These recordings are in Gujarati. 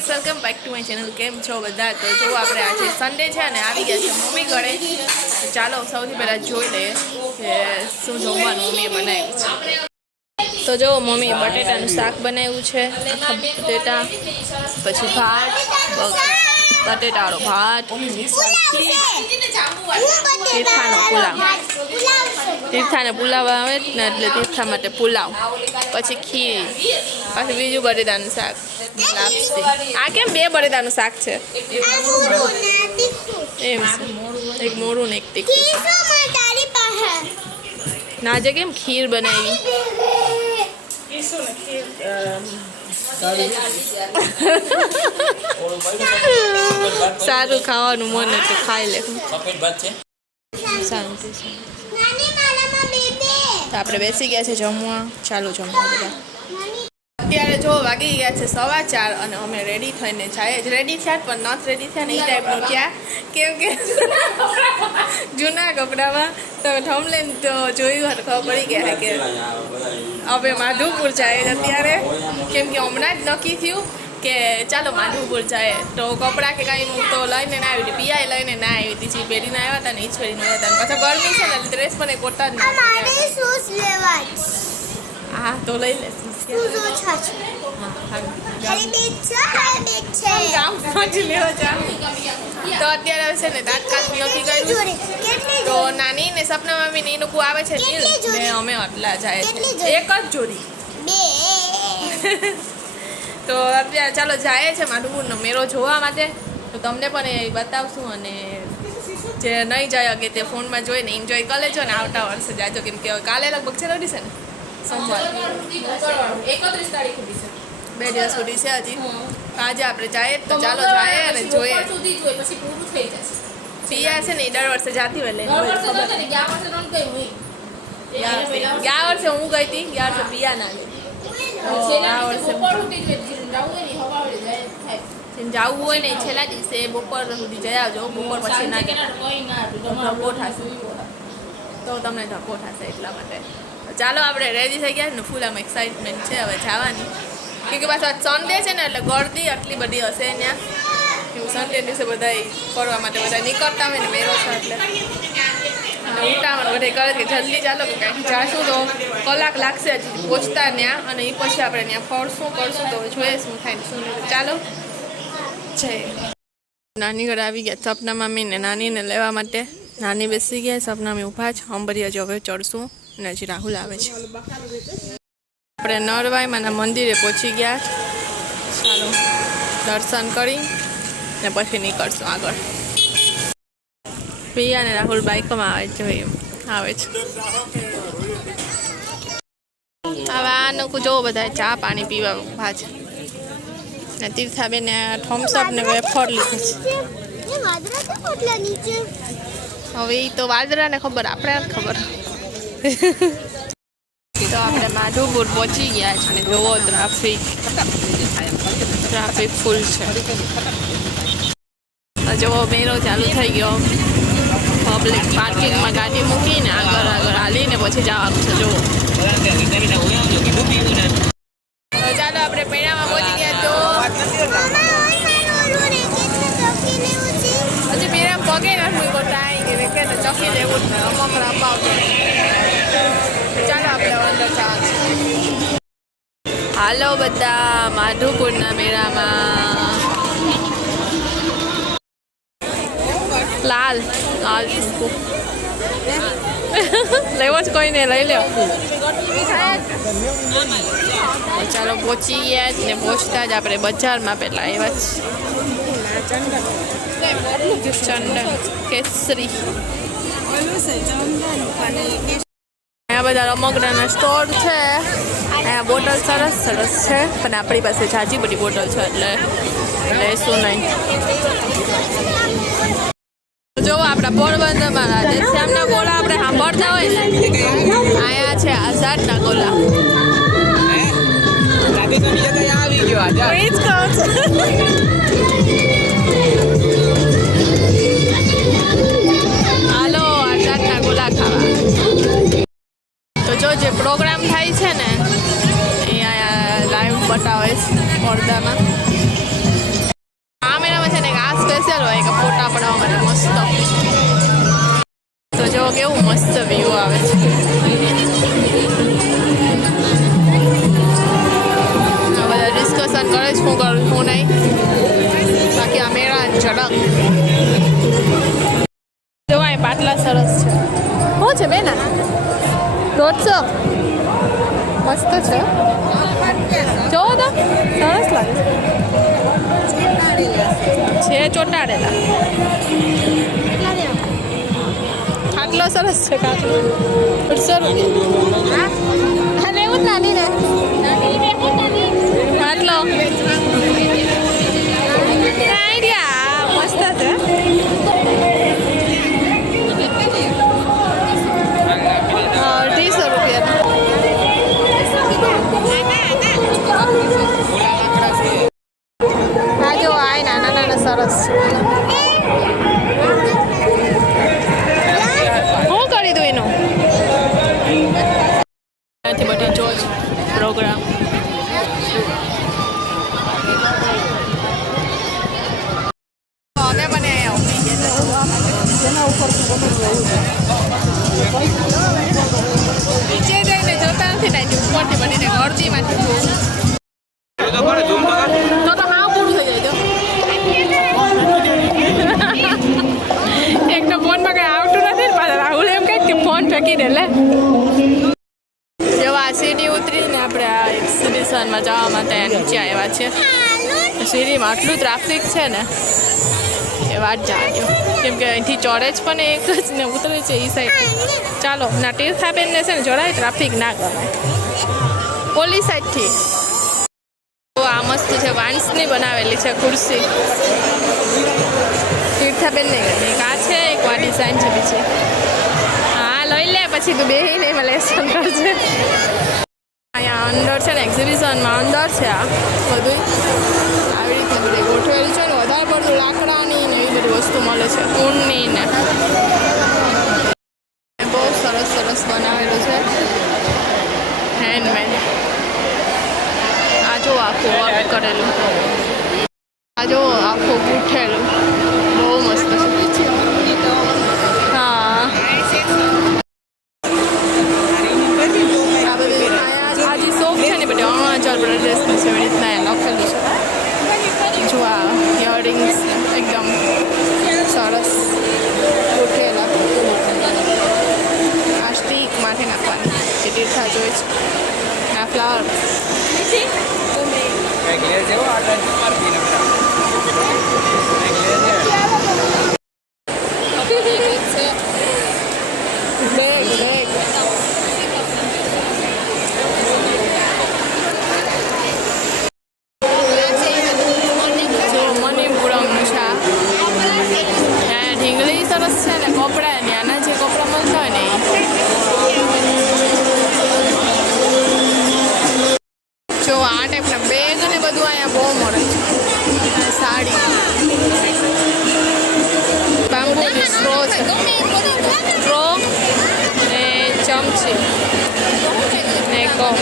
Guys welcome back to my channel. કેમ છો બધા? તો જો આપણે આજે સન્ડે છે અને આવી ગયા છે મમ્મી ઘરે। ચાલો સૌથી પહેલાં જોઈ લઈએ કે શું જમવાનું મમ્મીએ બનાવ્યું છે। તો જો મમ્મીએ બટેટાનું શાક બનાવ્યું છે, બટેટા, પછી ભાત, બટેટાવાળો ભાત, તીર્થાનો પુલાવ, તીર્થાને પુલાવ આવે ને એટલે તીર્થા માટે પુલાવ, પછી ખીર, પછી બીજું બટેટાનું શાક, લાપસી। આ કેમ બે બટેટાનું શાક છે? એમ છે, એક મોરું ને એક તીખું। ના આજે કેમ ખીર બનાવી? સારું ખાવાનું મન તો ખાઈ લે। શાંતિ તો આપણે બેસી ગયા છે જમવા। ચાલો જમવા બધા। અત્યારે જો વાગી ગયા છે 4:15 અને અમે રેડી થઈને જાય જ રેડી થયા પણ નોટ રેડી થયા ને એ ટાઈપનું થયા કેમ કે જૂના કપડામાં તમે થમલેન તો જોયું હોય ખબર પડી ગયા કે હવે માધુપુર જાય અત્યારે કેમ કે હમણાં જ નક્કી થયું કે ચાલો માધુપુર જાય તો કપડાં કે કાંઈ તો લઈને ના આવી હતી, પિયાએ લઈને ના આવી હતી, જે પહેરીને આવ્યા હતા ને એ જ પહેરીને આવ્યા હતા। પાછા ગરમી છે ને ડ્રેસ પણ એક ઓટા જ ના હા તો લઈ લે તો અત્યારે છે ને તાત્કાલિક નક્કી કર્યું તો નાની ને સપના મમ્મી ને એ લોકો આવે છે ને અમે આટલા જાય છે એક જ જોડી તો અત્યારે ચાલો જાય છે માધુપુરનો મેળો જોવા માટે। તો તમને પણ એ બતાવશું અને જે નહીં જાય કે તે ફોનમાં જોઈને એન્જોય કરી લેજો ને આવતા વર્ષે જાજો કેમ કે કાલે લગભગ છે રડી છે ને સોમવાર 31 તારીખ સુધી છે, 2 દિવસ સુધી છે હજી। આજે આપણે જાય તો ચાલો જાય અને જોઈએ પછી પૂરું થઈ જશે। પિયા છે ને એ દર વર્ષે જાતી હોય ગયા વર્ષે હું ગઈ હતી, ગયા વર્ષે પિયા ના ગઈ। જવું હોય ને છેલ્લા દિવસે બપોર સુધી જઈ આવજો, બપોર પછી ના ધક્કો થશે તો તમને ધક્કો થશે એટલા માટે। ચાલો આપણે રેડી થઈ ગયા ને ફૂલ આમ એક્સાઇટમેન્ટ છે હવે જવાની કેમ કે પાછું સન્ડે છે ને એટલે ગળદી આટલી બધી હશે ત્યાં સન્ડે દિવસે બધા ફરવા માટે બધા નીકળતા હોય ને મેળો છે એટલે ઉતાવળ બધે કરે કે જલ્દી ચાલો કે કાંઈક જાશું તો કલાક લાગશે હજી પહોંચતા ત્યાં અને એ પછી આપણે ત્યાં ફરશું કરશું તો જોઈએ શું થાય શું નહીં। ચાલો જય નાની ઘરે આવી ગયા સપના મમ્મીને નાનીને લેવા માટે। નાની બેસી ગયા, સપના મમ્મી ઊભા છે, અંબરી હજી હવે ચડશું ને હજી રાહુલ આવે છે। આપણે નરવાઈમાના મંદિરે પહોંચી ગયા, ચાલો દર્શન કરી ને પછી નીકળશું આગળ। પિયા ને રાહુલ બાઇકમાં આવે છે। હવે આ લોકો જોવો બધા ચા પાણી પીવા ઊભા છે ને તીર્થાબેને થમ્સઅપ ને વેફર લીધું છે। હવે એ તો વાદરાને ખબર, આપણે ખબર। તો આપણે માધુપુર પહોંચી ગયા છે ને જોવો ટ્રાફિક ફૂલ છે। જોવો મેળો ચાલુ થઈ ગયો, પબ્લિક પાર્કિંગમાં ગાડી મૂકીને આગળ હાલીને પછી જવાનું છે। જુઓ ચાલો આપણે પેડામાં પહોંચી ગયા તો હજી પેડા પગે નથી બતાવી કે ચોકી લેવું જ અમકરા અપાવતો। ચાલો આપણે અંદર જવાનું હાલો બધા માધુપુરના મેળામાં। લાલ લાલ ડિસ્કો લેવો જ કોઈને લઈ લો। ચાલો પહોંચી ગયા ને પહોંચતા જ આપણે બજારમાં પહેલા આવ્યા છે ચંદન કેસરી અહીંયા બધા રમકડાના સ્ટોર છે। અહીંયા બોટલ સરસ સરસ છે પણ આપણી પાસે જાજી બધી બોટલ છે એટલે લેશું નહીં। જો આપણા પોરબંદરમાં રાધેશ્યામના ગોળા આપણે સાંભળતા હોય ને અહીંયા છે આઝાદના ગોળા। હાલો આઝાદના ગોળા ખાવા। તો જો જે પ્રોગ્રામ થાય છે ને અહીંયા લાઈવ બતાવે છે પડદામાં। જો કેવું મસ્ત વ્યૂ આવે છે. બધા ડિસ્કશન કરે છે શું કરું શું નહીં. બાકી આ મેળા ઝડક જોવાય પાટલા સરસ છે. શું છે બેન? 150 મસ્ત છે. જોવો તો સરસ લાગે છે ચોટાડેલા. ખાટલો સરસ છે. ખાટલો 150 રૂપિયા. હા લેવું જ નાની ને ખાટલો આઈડિયા મસ્ત છે. 250 રૂપિયા. હા જો આ નાના નાના સરસ છે. શું કરી દઉં એનું નથી બધી જોજ પ્રોગ્રામ. અમે મને નીચે જઈને જોતા નથી ને ઉપરથી બનીને ગળતીમાંથી તો હાવ પૂરું થઈ જાય. એક તો ફોનમાં કઈ આવતું નથી ને પાછળ રાહુલ એમ કહે કે ફોન ફેંકી દે લે. જેવા સીડી ઉતરીને આપણે આ એક્ઝિબિશનમાં જવા માટે નીચે આવ્યા છે. સીડીમાં આટલું ટ્રાફિક છે ને એ વાત જાણ્યો કેમ કે અહીંથી ચડે જ પણ એક જ ને ઉતરે છે એ સાઈડ. ચાલો ના તીર્થાબેનને છે ને જરાય ટ્રાફિક ના ગમે ઓલી સાઈડથી. આ મસ્ત છે વાંસની બનાવેલી છે ખુરશી. તીર્થાબેન નહીં ગમે. એક આ છે એક વા ડિઝાઇન છે બીજી. હા લઈ લે પછી તું બેહીને એમાં લેસન કરજે. અહીંયા અંદર છે ને એક્ઝિબિશનમાં અંદર છે આ બધું આવી રીતના બધી ગોઠવેલી છે ને વધારે પડતું લાકડાની ને એવી બધી વસ્તુ મળે છે. ઊનની ને બહુ સરસ સરસ બનાવેલું છે હેન્ડમેડ. આ જો આખું વર્ક કરેલું. આ જો આખું ગૂંથેલું બહુ મસ્ત છે. હા આ બધી આ જે શોપ છે ને બધી અરુણાચલ પ્રદેશની છે એવી રીતના લખેલું છે. જો આ ઇયરિંગ્સ એકદમ સરસ ગૂંથેલા. આ સ્ટીક માથે નાખવાની જે તીર્થા જોઈ છે. આ ફ્લાવર મણિપુરમનું છે. ઢીંગલી સરસ છે ને કપડા નાના જે કપડા મળતા હોય ને જો આ ટાઈપના બેગ અને બધું અહીંયા બહુ મળે છે. સાડી બાંબુની સ્ટ્રો છે. સ્ટ્રો ને ચમચી ને કપ.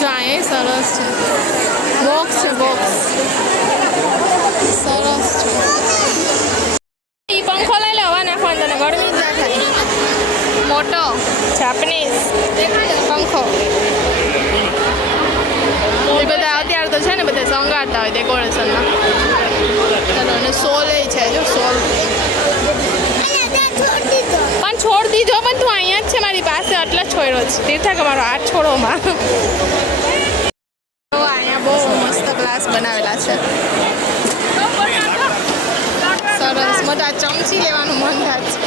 જો અહીંયા સરસ છે. બોક્સ છે બોક્સ સરસ છે. એ પંખો લઈ લે હવા નાખવાનો તને ગરમી જ ના થાય. મોટો જાપનીઝ પંખો એ બધા અત્યારે તો છે ને બધા સંગાડતા હોય ડેકોરેશનમાં. ચાલો અને સોલ છે જો સોલ પણ છોડ દીધો પણ તું અહીંયા જ છે મારી પાસે એટલે જ છોડ્યો છે. તીર્થા કે મારો હાથ છોડોમાં. અહીંયા બહુ મસ્ત ગ્લાસ બનાવેલા છે સરસ. બધા ચમચી લેવાનું મન થાય છે.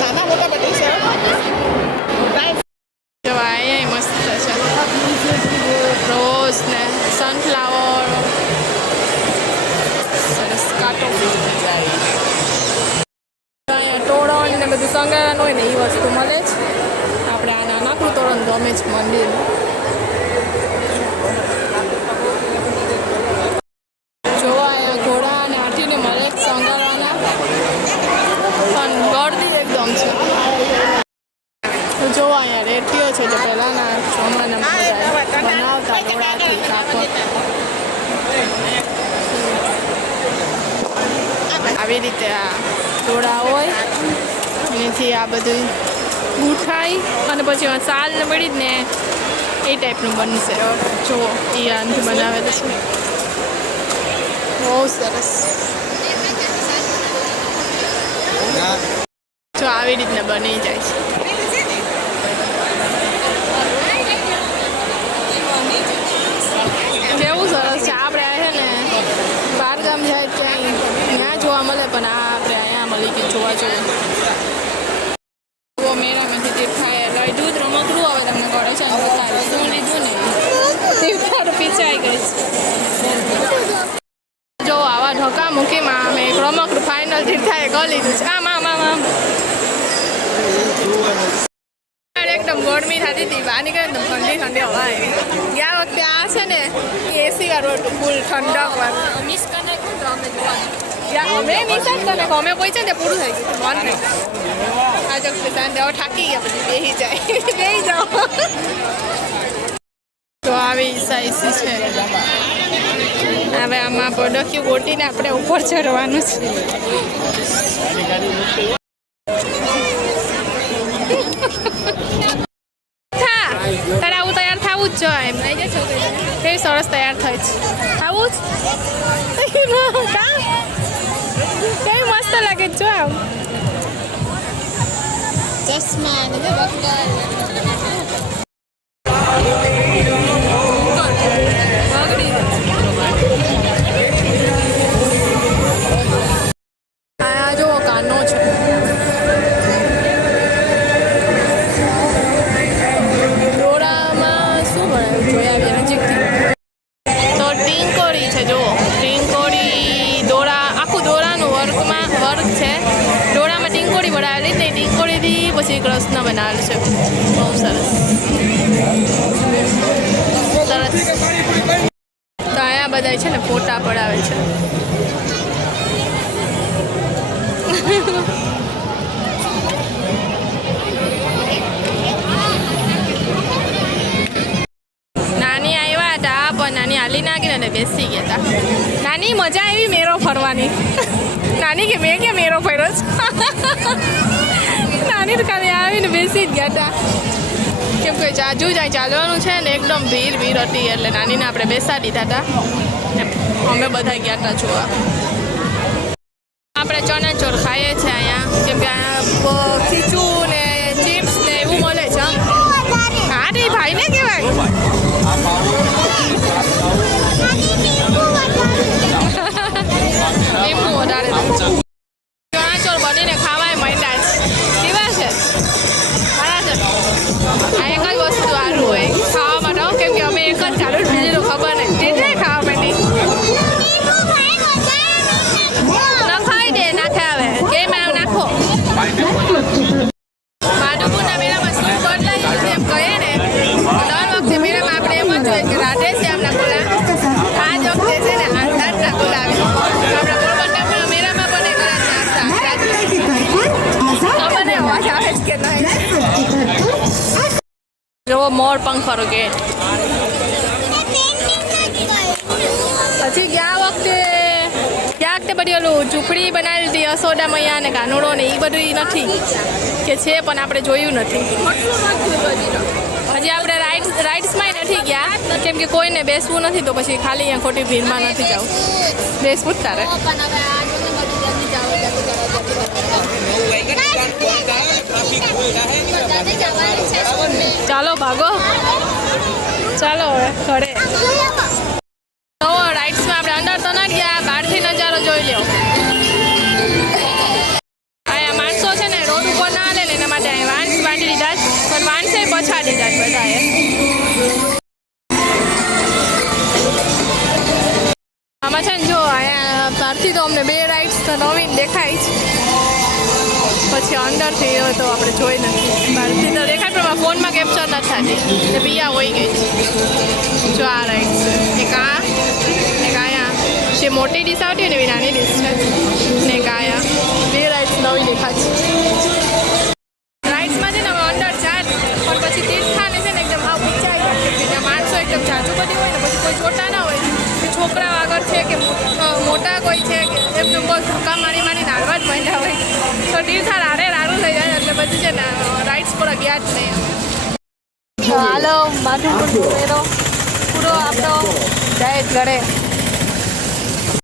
નાના મોટા બધી છે. જો અહીંયા મસ્ત છે રોઝ ને સનફ્લાવર સરસ કાંટો. અહીંયા તોરણ ને બધું સંગાળવાનું હોય ને એ વસ્તુ મળે છે. આપણે આ નાનકડું તોરણ ગમે છે મંદિર. જોવા અહીંયા ઘોડા અને હાથીને મળે જ સંગાળવાના. પણ આવી રીતે આ જોડા હોય એનાથી આ બધું ગૂંથાઈ અને પછી સાલ ને મળી જ ને એ ટાઈપનું બનશે. જુઓ એ આનાથી બનાવેલું છે, બહુ સરસ. જો આવી રીતના બની જાય છે. કેવું સરસ છે. આપણે આ છે ને બહાર ગામ જાય ત્યાં જોવા મળે, પણ આ આપણે અહીંયા મળી ગયું જોવા જોઈએ. મેળામાંથી તીર્થાએ લીધું જ રમકડું. હવે તમને ગળે છે ને બતાવે શું લીધું ને તીર્થાર પીછાઈ ગઈ. જો આવા ઢોકા મૂકીમાં અમે એક રમકડું ફાઇનલ તીર્થાએ કરી લીધું છે. આમ આમ આમ આમ એકદમ ગરમી થતી હતી, બહાર નીકળે એકદમ ઠંડી ઠંડી હવા આવી. ગયા વખતે આ છે ને એસી વાળું હતું, ફૂલ ઠંડક વાળું. મિસ કરે તો અમે જોવાનું અમે મિસ જ કરે અમે પહોંચે ને પૂરું થઈ ગયું મન. આ જો શાંતિ હવે થાકી ગયા, પછી બેસી જાય બેસી જાઓ. તો આવી સાઈઝ છે. હવે આમાં પડોક્યું ગોટીને આપણે ઉપર ચડવાનું છે. તારે આવું તૈયાર થવું જ જોઈએ. એમ કેવી સરસ તૈયાર થઈ છે. થવું જ કેવી મસ્ત લાગે જો આમ ચશ્મા આ જો કાનો છે. દોરામાં શું બનાવ્યું જોયા નજીકથી. તો ટીંકોડી છે, જુઓ ટીંકોડી દોરા, આખું દોરાનું વર્ક છે. દોરામાં ટીંકોડી બનાવેલી જ નહીં, ટીંકોડીથી પછી કૃષ્ણ બનાવેલું છે. બહુ સરસ સરસ. તો અહીંયા બધા છે ને ફોટા પડાવે છે. નાની આવ્યા હતા પણ નાની હાલી નાખીને એટલે બેસી ગયા હતા. નાની મજા આવી મેરો ફરવાની. નાની કે મેં કે મેરો ફર્યો છે. નાની તો ખાલી આવીને બેસી જ ગયા હતા. કેમ કે જાજુ જાય ચાલવાનું છે ને એકદમ ભીડ હતી એટલે નાનીને આપણે બેસા દીધા હતા. અમે બધા ગયા હતા જોવા. આપણે ચણાચોર ખાઈએ છીએ અહીંયા, કેમ કે અહીંયા ખીચું ને ચિપ્સ ને એવું મળે છે. હા નહીં ભાઈને કહેવાય. લીંબુ વધારે ચણાચોર બનીને ખાવાય માંડ્યા છે. કેવા છે? સારા છે. આ એક જ વસ્તુ સારું હોય ખાવા માટે, કેમ કે અમે એક જ ચાલુ બીજી તો ખબર નહીં તે જાય ખાવા માટે. નખાઈ દે નાખે આવે કેમ આવ નાખો. માધુપુરના મેળામાં શું બદલાય એમ કહીએ ને, દર વખતે મેળામાં આપણે એમ જ જોઈએ કે રાધે શ્યામના ગોલા. આ જ વખતે છે ને આધારના ગોલા આવે. આપણા પોરબંદરના મેળામાં બને તમને અવાજ આવે છે કે નહીં? જોવો મોર પંખરો ગેટ. પછી ગયા વખતે બધી ઓલું ઝૂંપડી બનાવેલી હતી યશોદા મૈયા અને કાનુડો ને એ બધું નથી કે છે, પણ આપણે જોયું નથી. હજી આપણે રાઇડ્સમાં નથી ગયા, કેમ કે કોઈને બેસવું નથી, તો પછી ખાલી અહીંયા ખોટી ભીડમાં નથી જવું. બેસવું જ તારે. ચાલો ભાગો, ચાલો હવે ઘરે. તો રાઇડ્સમાં આપણે અંદર તો ના ગયા, બહારથી નજારો જોઈ લો. અહીંયા માણસો છે ને રોડ ઉપર ના હાલે ને એના માટે અહીં વાંસ બાંધી દીધા જ, પણ વાંસે પછાડી દીધા જ બધાએ. આમાં છે ને જો અહીંયા બહારથી તો અમને 2 રાઇડ્સ તો નવીન દેખાય જ, પછી અંદરથી તો આપણે જોઈ નથી. બહારથી તો દેખાય પણ ફોનમાં કેપ્ચર નથી થતી, એટલે પિયા હોઈ ગઈ છે. જો આ રાઇડ છે, એક અહીંયા જે મોટી ડીશ આવતી હોય ને એવી નાની ડીશ છે, ને એક અહીંયા 2 રાઇડ્સ નવી દેખાય છે. રાઇડ્સમાં છે ને હવે અંદર જાત, પણ પછી તીર્થાને છે ને એકદમ આવ પીચાઈ જાય, ત્યાં માણસો એકદમ જાજુ બધી હોય ને પછી કોઈ જોતા ના હોય કે છોકરા આગળ છે કે મોટા કોઈ છે, કે એમને બસ ધક્કા મારી તીર્થા રાડે રાડું થઈ જાય એટલે પછી છે ને રાઇડ્સ પર ગયા જ નહીં અમે. હાલો માથું પૂરો આપણો જાય જ ઘરે.